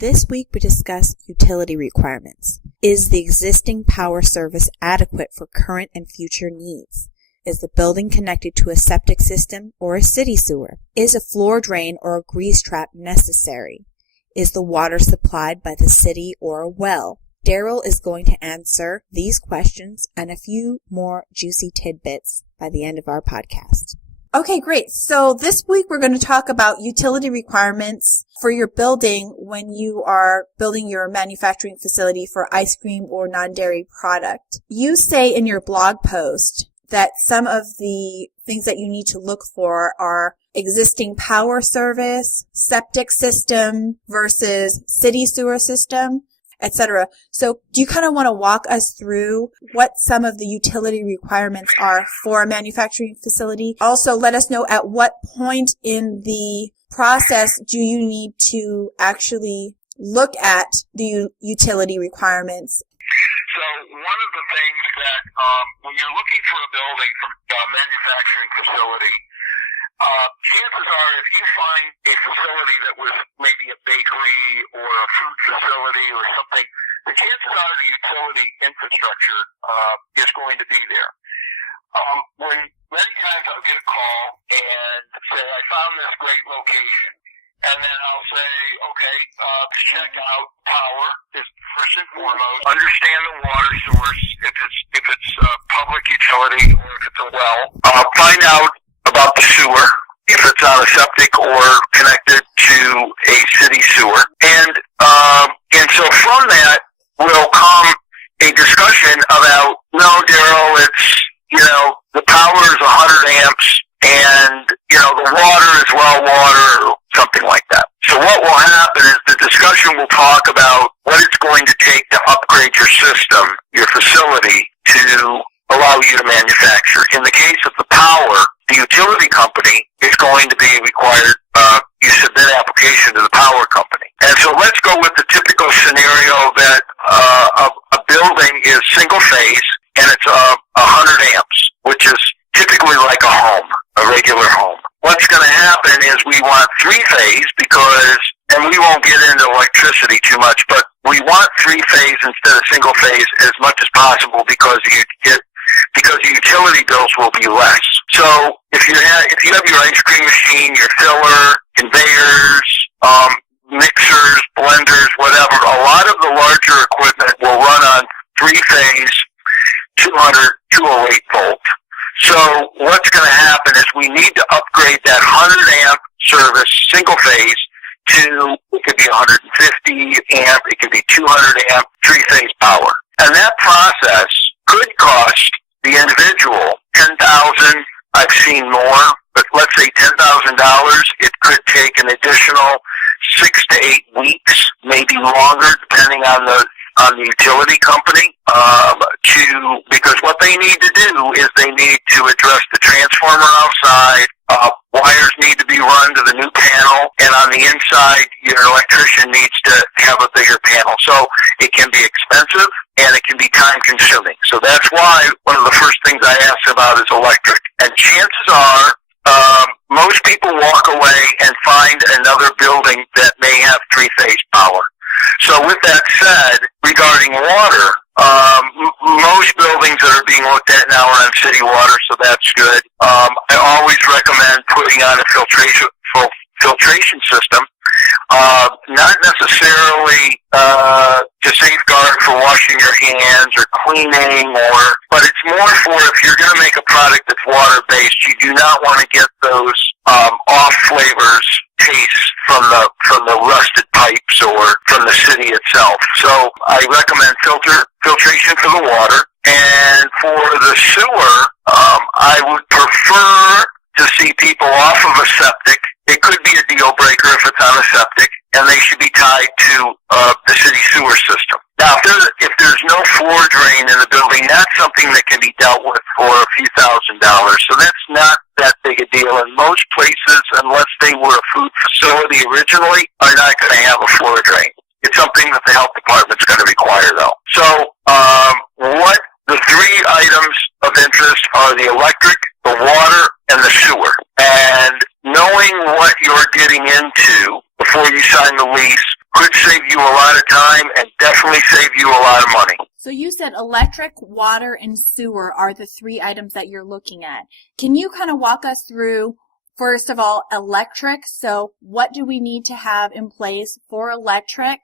This week we discuss utility requirements. Is the existing power service adequate for current and future needs? Is the building connected to a septic system or a city sewer? Is a floor drain or a grease trap necessary? Is the water supplied by the city or a well? Darryl is going to answer these questions and a few more juicy tidbits by the end of our podcast. Okay, great. So this week we're going to talk about utility requirements for your building when you are building your manufacturing facility for ice cream or non-dairy product. You say in your blog post that some of the things that you need to look for are existing power service, septic system versus city sewer system, etc. So do you kind of want to walk us through what some of the utility requirements are for a manufacturing facility? Also, let us know at what point in the process do you need to actually look at the utility requirements? So one of the things that when you're looking for a building from a manufacturing facility, chances are if you find a facility that was maybe a bakery or a food facility or something, the chances are the utility infrastructure is going to be there. When many times I'll get a call and say, I found this great location, and then I'll say, okay, check out power is first and foremost. Understand the water source, if it's public utility or if it's a well. Find out about the sewer, if it's on a septic or connected to a city sewer. And so from that will come a discussion about, no, Darryl, it's, the power is 100 amps and, the water is well water or something like that. So what will happen is the discussion will talk about what it's going to take to upgrade your system, your facility, to allow you to manufacture. In the case of the power, the utility company is going to be required, you submit an application to the power company. And so let's go with the typical scenario that a building is single phase and it's 100 amps, which is typically like a home, a regular home. What's going to happen is we want three-phase and we won't get into electricity too much, but we want three-phase instead of single-phase as much as possible because the utility bills will be less. So if you have your ice cream machine, your filler, conveyors, mixers, blenders, whatever, a lot of the larger equipment will run on three-phase 208 volt. So what's going to happen is we need to upgrade that 100 amp service single phase to, it could be 150 amp, it could be 200 amp three-phase power. And that process could cost the individual $10,000. I've seen more, but let's say $10,000. It could take an additional 6 to 8 weeks, maybe longer, depending on the utility company, because what they need to do is they need to address the transformer outside, wires need to be run to the new panel, and on the inside, your electrician needs to have a bigger panel. So it can be expensive and it can be time consuming. So that's why one of the first things I ask about is electric. And chances are, most people walk away and find another building that may have three-phase power. So with that said, regarding water, most buildings that are being looked at now are on city water, so that's good. I always recommend putting on a filtration system, not necessarily to safeguard for washing your hands or cleaning, but it's more for if you're going to make a product that's water-based, you do not want to get those off flavors, tastes from the rusted pipes or from the city itself. So I recommend filtration for the water. And for the sewer, I would prefer to see people off of a septic. It could be a deal breaker if it's on a septic, and they should be tied to the city sewer system. Now, if there's no floor drain in the building, that's something that can be dealt with for a few $1,000s. So that's not that big a deal. And most places, unless they were a food facility originally, are not going to have a floor drain. It's something that the health department's going to require, though. So what the three items of interest are the electric, the water, and the sewer. And knowing what you're getting into before you you sign the lease could save you a lot of time and definitely save you a lot of money. So you said electric, water, and sewer are the 3 items that you're looking at. Can you kind of walk us through, first of all, electric? So what do we need to have in place for electric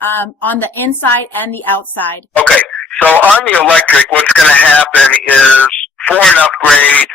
on the inside and the outside? Okay, so on the electric, what's going to happen is for an upgrade,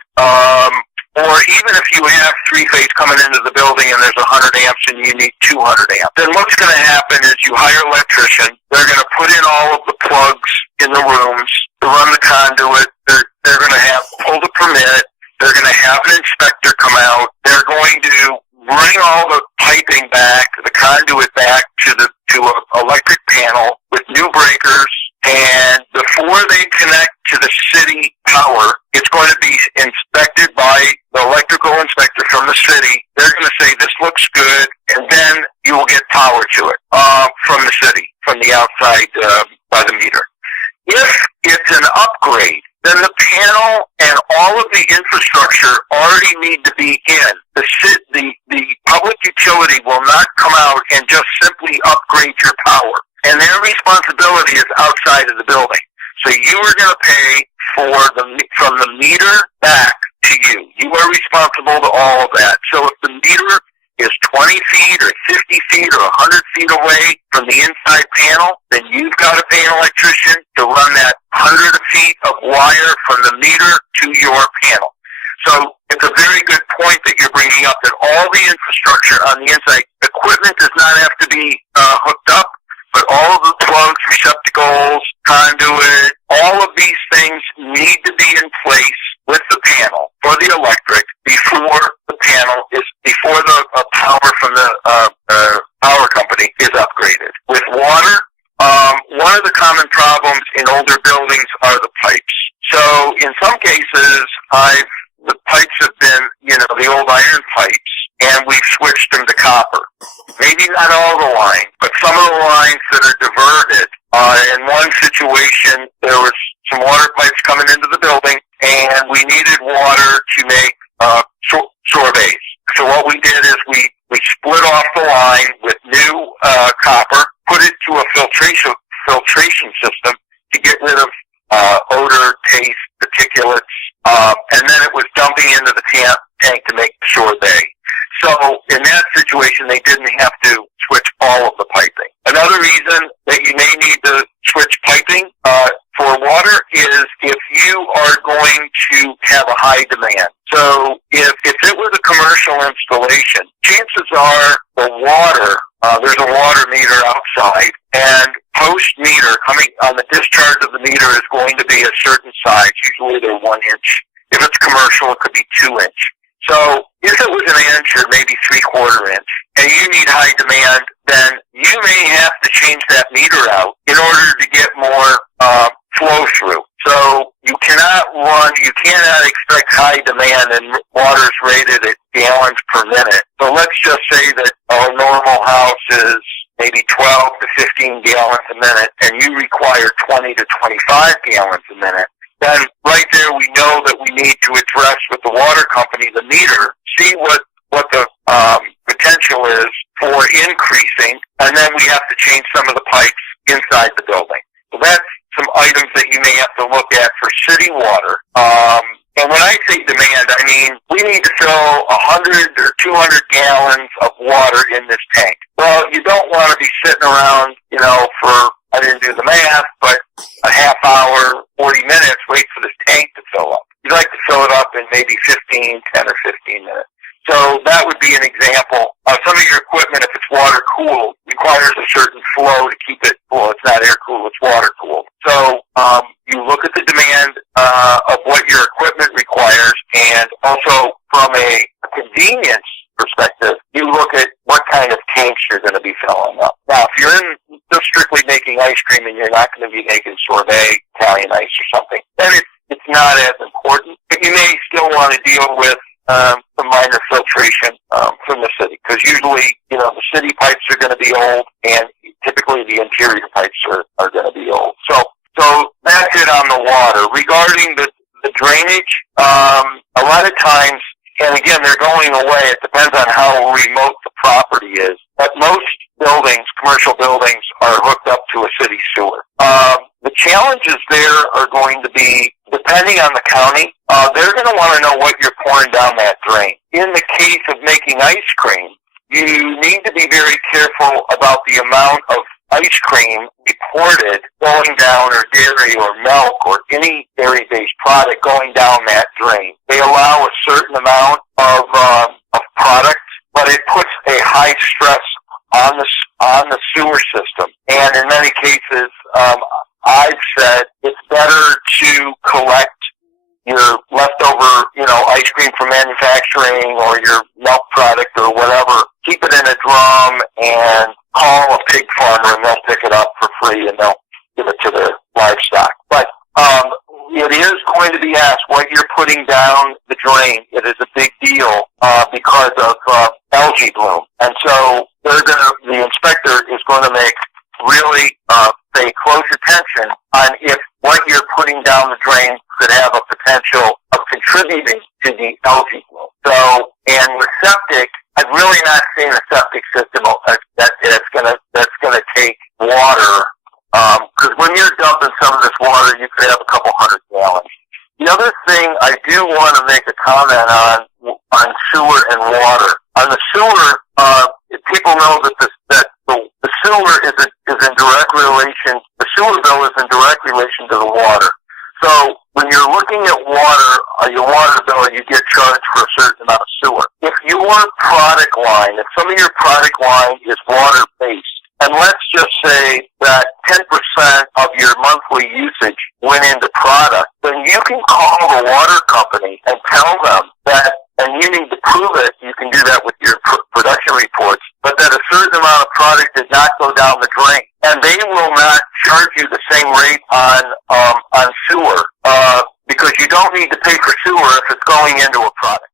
or even if you have 3-phase coming into the building and there's 100 amps and you need 200 amps, then what's going to happen is you hire an electrician. They're going to put in all of the plugs in the rooms to run the conduit. They're going to pull the permit. They're going to have an inspector come out. They're going to bring all the piping back, the conduit back to an electric panel with new breakers. And before they connect to the city power, it's going to be inspected by the electrical inspector from the city. They're going to say, this looks good, and then you will get power to it from the city, from the outside by the meter. If it's an upgrade, then the panel and all of the infrastructure already need to be in. The public utility will not come out and just simply upgrade your power. And their responsibility is outside of the building. So you are going to pay from the meter back to you. You are responsible to all of that. So if the meter is 20 feet or 50 feet or 100 feet away from the inside panel, then you've got to pay an electrician to run that 100 feet of wire from the meter to your panel. So it's a very good point that you're bringing up, that all the infrastructure on the inside, equipment does not have to be hooked up, but all of the plugs, receptacles, conduit, all of these things need to be in place with the panel for the electric before the power from the power company is upgraded. With water, one of the common problems in older buildings are the pipes. So in some cases, the pipes have been, the old iron pipes, and we've switched them to copper. Maybe not all the line, but some of the lines that are diverted. In one situation, there was some water pipes coming into the building, and we needed water to make sorbets. So what we did is we split off the line with new copper, put it to a filtration system to get rid of odor, taste, particulates, and then it was dumping into the tank to make the sorbet. So in that situation, they didn't have to switch all of the piping. Another reason that you may need to switch piping for water is if you are going to have a high demand. So if it was a commercial installation, chances are the water, there's a water meter outside, and post meter coming on the discharge of the meter is going to be a certain size. Usually they're 1 inch. If it's commercial, it could be 2 inch. So if it was an inch or maybe 3/4 inch, and you need high demand, then you may have to change that meter out in order to get more flow through. So you cannot expect high demand, and water's rated at gallons per minute. So let's just say that a normal house is maybe 12 to 15 gallons a minute, and you require 20 to 25 gallons a minute. Then right there we know that we need to address with the water company the meter, see what the potential is for increasing, and then we have to change some of the pipes inside the building. So that's some items that you may have to look at for city water. And when I say demand, I mean we need to fill 100 or 200 gallons of water in this tank. Well, you don't want to be sitting around, for, I didn't do the math, but a half hour, 40 minutes, wait for this tank to fill up. You'd like to fill it up in maybe 10 or 15 minutes. So that would be an example. Some of your equipment, if it's water cooled, requires a certain flow to keep it cool. It's not air cooled, it's water cooled. So you look at the demand of what your equipment requires, and also from a convenience perspective, you look at what kind of tanks you're going to be filling up. Now, if you're just strictly making ice cream and you're not going to be making sorbet, Italian ice or something, then it's not as important. But you may still want to deal with some minor filtration from the city, because usually, the city pipes are going to be old, and typically the interior pipes are going to be old. So that's it on the water. Regarding the drainage, a lot of times and again, they're going away. It depends on how remote the property is. But most buildings, commercial buildings, are hooked up to a city sewer. The challenges there are going to be, depending on the county, they're going to want to know what you're pouring down that drain. In the case of making ice cream, you need to be very careful about the amount of ice cream reported going down, or dairy or milk or any dairy-based product going down that drain. They allow a certain amount of product, but it puts a high stress on the sewer system. And in many cases, I've said it's better to collect your leftover, ice cream from manufacturing or your milk product or whatever, keep it in a drum and call a pig farmer and they'll pick it up for free and they'll give it to their livestock. But it is going to be asked what you're putting down the drain. It is a big deal because of algae bloom. And so the inspector is going to make really pay close attention on if what you're putting down the drain could have a potential of contributing to the algae bloom. So, and with septic, I've really not seen a septic system that's gonna take water. Because when you're dumping some of this water, you could have a couple hundred gallons. The other thing I do want to make a comment on sewer and water. On the sewer, people know that the sewer is in direct relation. The sewer bill is in direct relation to the water. So when you're looking at water, your water bill, you get charged for a certain amount of sewer. If some of your product line is water-based, and let's just say that 10% of your monthly usage went into product, then you can call the water company and tell them that, and you need to prove it, you can do that with your production reports, but that a certain amount of product did not go down the drain. And they will not charge you the same rate on sewer, because you don't need to pay for sewer if it's going into a product.